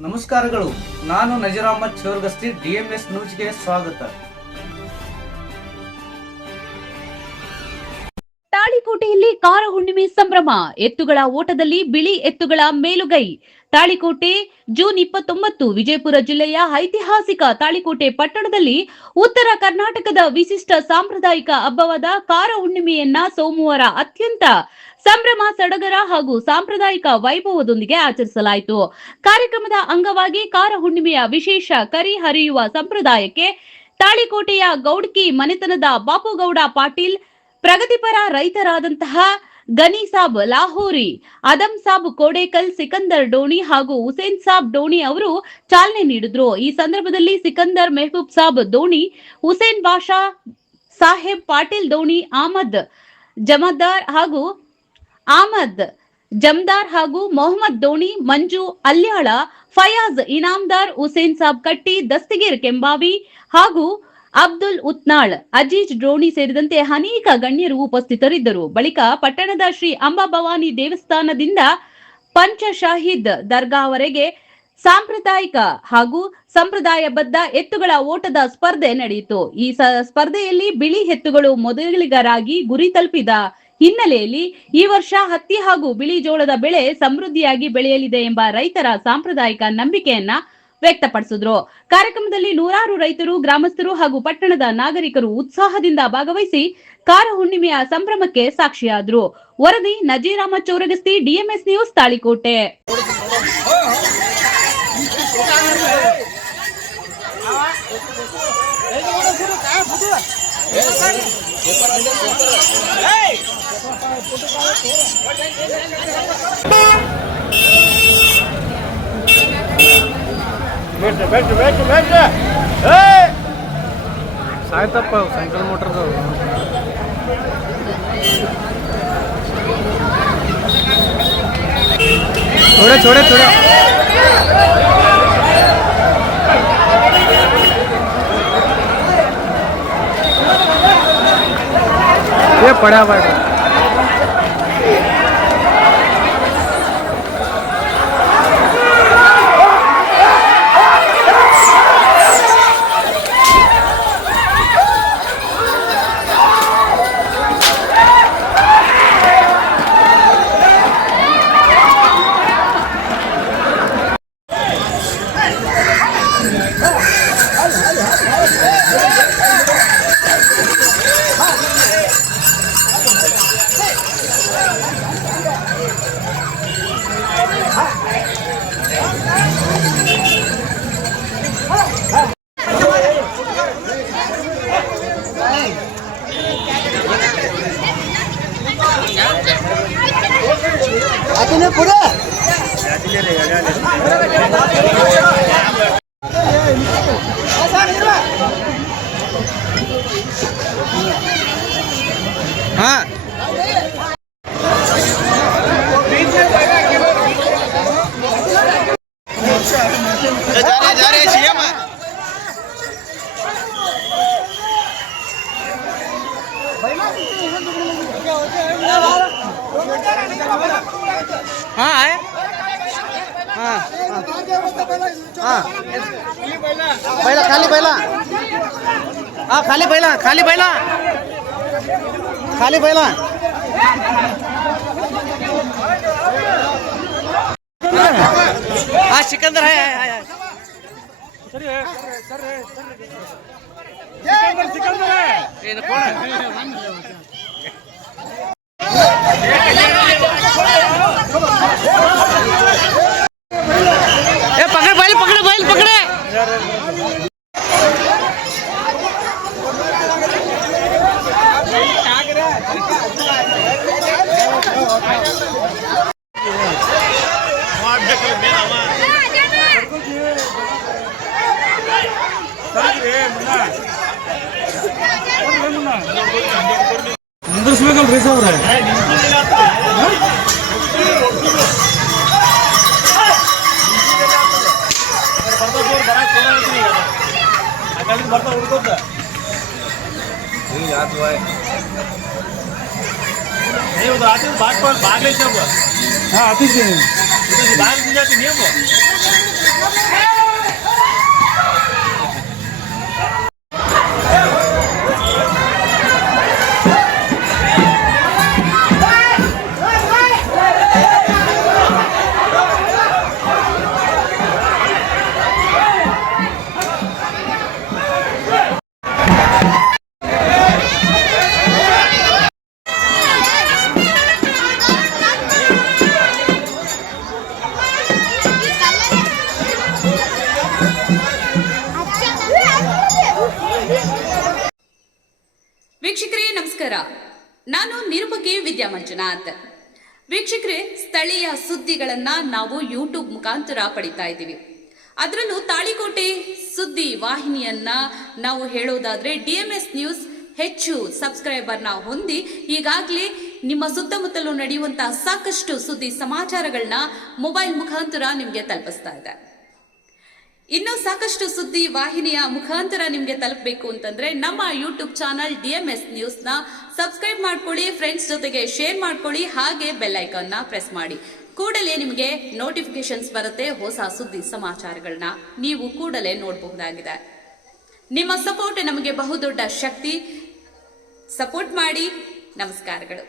ನಮಸ್ಕಾರಗಳು. ನಾನು ನಜೀರ್ ಅಹಮದ್ ಚೋರ್ಗಸ್ತಿ, DMS ನ್ಯೂಸ್ಗೆ ಸ್ವಾಗತ. ತಾಳಿಕೋಟೆಯಲ್ಲಿ ಕಾರ ಹುಣ್ಣಿಮೆ ಸಂಭ್ರಮ. ಎತ್ತುಗಳ ಓಟದಲ್ಲಿ ಬಿಳಿ ಎತ್ತುಗಳ ಮೇಲುಗೈ. ತಾಳಿಕೋಟೆ ಜೂನ್ 29. ವಿಜಯಪುರ ಜಿಲ್ಲೆಯ ಐತಿಹಾಸಿಕ ತಾಳಿಕೋಟೆ ಪಟ್ಟಣದಲ್ಲಿ ಉತ್ತರ ಕರ್ನಾಟಕದ ವಿಶಿಷ್ಟ ಸಾಂಪ್ರದಾಯಿಕ ಹಬ್ಬವಾದ ಕಾರ ಹುಣ್ಣಿಮೆಯನ್ನ ಸೋಮವಾರ ಅತ್ಯಂತ ಸಂಭ್ರಮ ಸಡಗರ ಹಾಗೂ ಸಾಂಪ್ರದಾಯಿಕ ವೈಭವದೊಂದಿಗೆ ಆಚರಿಸಲಾಯಿತು. ಕಾರ್ಯಕ್ರಮದ ಅಂಗವಾಗಿ ಕಾರ ಹುಣ್ಣಿಮೆಯ ವಿಶೇಷ ಕರಿ ಹರಿಯುವ ಸಂಪ್ರದಾಯಕ್ಕೆ ತಾಳಿಕೋಟೆಯ ಗೌಡ್ಕಿ ಮನೆತನದ ಬಾಪುಗೌಡ ಪಾಟೀಲ್, ಪ್ರಗತಿಪರ ರೈತರಾದಂತಹ ಗನಿ ಸಾಬ್ ಲಾಹೋರಿ, ಅದಂ ಸಾಬ್ ಕೋಡೇಕಲ್, ಸಿಕಂದರ್ ಡೋಣಿ ಹಾಗೂ ಹುಸೇನ್ ಸಾಬ್ ಡೋಣಿ ಅವರು ಚಾಲನೆ ನೀಡಿದ್ರು. ಈ ಸಂದರ್ಭದಲ್ಲಿ ಸಿಕಂದರ್ ಮೆಹಬೂಬ್ ಸಾಬ್ ಡೋಣಿ, ಹುಸೇನ್ ಬಾಷಾ ಸಾಹೇಬ್ ಪಾಟೀಲ್ ಡೋಣಿ, ಆಮದ್ ಜಮದಾರ್ ಹಾಗೂ ಮೊಹಮ್ಮದ್ ಡೋಣಿ, ಮಂಜು ಅಲ್ಯಾಳ, ಫಯಾಜ್ ಇನಾಮ್ದಾರ್, ಹುಸೇನ್ ಸಾಬ್ ಕಟ್ಟಿ, ದಸ್ತಗೀರ್ ಕೆಂಬಾವಿ ಹಾಗೂ ಅಬ್ದುಲ್ ಉತ್ನಾಳ್, ಅಜೀಜ್ ಡ್ರೋಣಿ ಸೇರಿದಂತೆ ಅನೇಕ ಗಣ್ಯರು ಉಪಸ್ಥಿತರಿದ್ದರು. ಬಳಿಕ ಪಟ್ಟಣದ ಶ್ರೀ ಅಂಬಾಭವಾನಿ ದೇವಸ್ಥಾನದಿಂದ ಪಂಚಶಾಹಿದ್ ದರ್ಗಾವರೆಗೆ ಸಾಂಪ್ರದಾಯಿಕ ಹಾಗೂ ಸಂಪ್ರದಾಯಬದ್ಧ ಎತ್ತುಗಳ ಓಟದ ಸ್ಪರ್ಧೆ ನಡೆಯಿತು. ಈ ಸ್ಪರ್ಧೆಯಲ್ಲಿ ಬಿಳಿ ಎತ್ತುಗಳು ಮೊದಲಿಗರಾಗಿ ಗುರಿ ತಲುಪಿದ ಹಿನ್ನೆಲೆಯಲ್ಲಿ ಈ ವರ್ಷ ಹತ್ತಿ ಹಾಗೂ ಬಿಳಿ ಜೋಳದ ಬೆಳೆ ಸಮೃದ್ಧಿಯಾಗಿ ಬೆಳೆಯಲಿದೆ ಎಂಬ ರೈತರ ಸಾಂಪ್ರದಾಯಿಕ ನಂಬಿಕೆಯನ್ನ ವ್ಯಕ್ತಪಡಿಸಿದ್ರು. ಕಾರ್ಯಕ್ರಮದಲ್ಲಿ ನೂರಾರು ರೈತರು, ಗ್ರಾಮಸ್ಥರು ಹಾಗೂ ಪಟ್ಟಣದ ನಾಗರಿಕರು ಉತ್ಸಾಹದಿಂದ ಭಾಗವಹಿಸಿ ಕಾರ ಹುಣ್ಣಿಮೆಯ ಸಂಭ್ರಮಕ್ಕೆ ಸಾಕ್ಷಿಯಾದರು. ವರದಿ Nazir Ahmed Chauragasti, DMS news, Talikote. Saitappa cycle ಮೋಟರ್ದು छोड़े छोड़े छोड़े ये पड़ा हुआ है. हाँ जा रहे CM. हाँ आए. हाँ हाँ पहिला खाली पहिला. हाँ खाली पहिला खाली पहिला खाली पहिला. हाँ सिकंदर है. सर सिकंदर है. ये कौन है? ए पकड़ बैल पकड़े. ಮುಂದರ್ಸ್ಬೇಕಲ್ರಿ ಸಾವ್ರ. ಬರ್ತಾ ಹುಡ್ಕೋತ भाग ले सब. हाँ आती है भाग जाती नहीं वो ನಮಸ್ಕಾರ, ನಾನು ನಿರೂಪಕಿ ವಿದ್ಯಾ ಮಂಜುನಾಥ್. ವೀಕ್ಷಕರೇ, ಸ್ಥಳೀಯ ಸುದ್ದಿಗಳನ್ನ ನಾವು ಯೂಟ್ಯೂಬ್ ಮುಖಾಂತರ ಪಡಿತಾ ಇದ್ದೀವಿ. ಅದರಲ್ಲೂ ತಾಳಿಕೋಟೆ ಸುದ್ದಿ ವಾಹಿನಿಯನ್ನ ನಾವು ಹೇಳೋದಾದ್ರೆ DMS ನ್ಯೂಸ್ ಹೆಚ್ಚು ಸಬ್ಸ್ಕ್ರೈಬರ್ನ ಹೊಂದಿ ಈಗಾಗಲೇ ನಿಮ್ಮ ಸುತ್ತಮುತ್ತಲೂ ನಡೆಯುವಂತಹ ಸಾಕಷ್ಟು ಸುದ್ದಿ ಸಮಾಚಾರಗಳನ್ನ ಮೊಬೈಲ್ ಮುಖಾಂತರ ನಿಮಗೆ ತಲುಪಿಸ್ತಾ ಇದೆ. ಇನ್ನು ಸಾಕಷ್ಟು ಸುದ್ದಿ ವಾಹಿನಿಯ ಮುಖಾಂತರ ನಿಮಗೆ ತಲುಪಬೇಕು ಅಂತಂದ್ರೆ ನಮ್ಮ ಯೂಟ್ಯೂಬ್ ಚಾನಲ್ DMS ನ್ಯೂಸ್ನ ಸಬ್ಸ್ಕ್ರೈಬ್ ಮಾಡ್ಕೊಳ್ಳಿ, ಫ್ರೆಂಡ್ಸ್ ಜೊತೆಗೆ ಶೇರ್ ಮಾಡ್ಕೊಳ್ಳಿ, ಹಾಗೆ ಬೆಲ್ ಐಕಾನ್ನ ಪ್ರೆಸ್ ಮಾಡಿ. ಕೂಡಲೇ ನಿಮಗೆ ನೋಟಿಫಿಕೇಶನ್ಸ್ ಬರುತ್ತೆ. ಹೊಸ ಸುದ್ದಿ ಸಮಾಚಾರಗಳನ್ನ ನೀವು ಕೂಡಲೇ ನೋಡಬಹುದಾಗಿದೆ. ನಿಮ್ಮ ಸಪೋರ್ಟ್ ನಮಗೆ ಬಹುದೊಡ್ಡ ಶಕ್ತಿ. ಸಪೋರ್ಟ್ ಮಾಡಿ. ನಮಸ್ಕಾರಗಳು.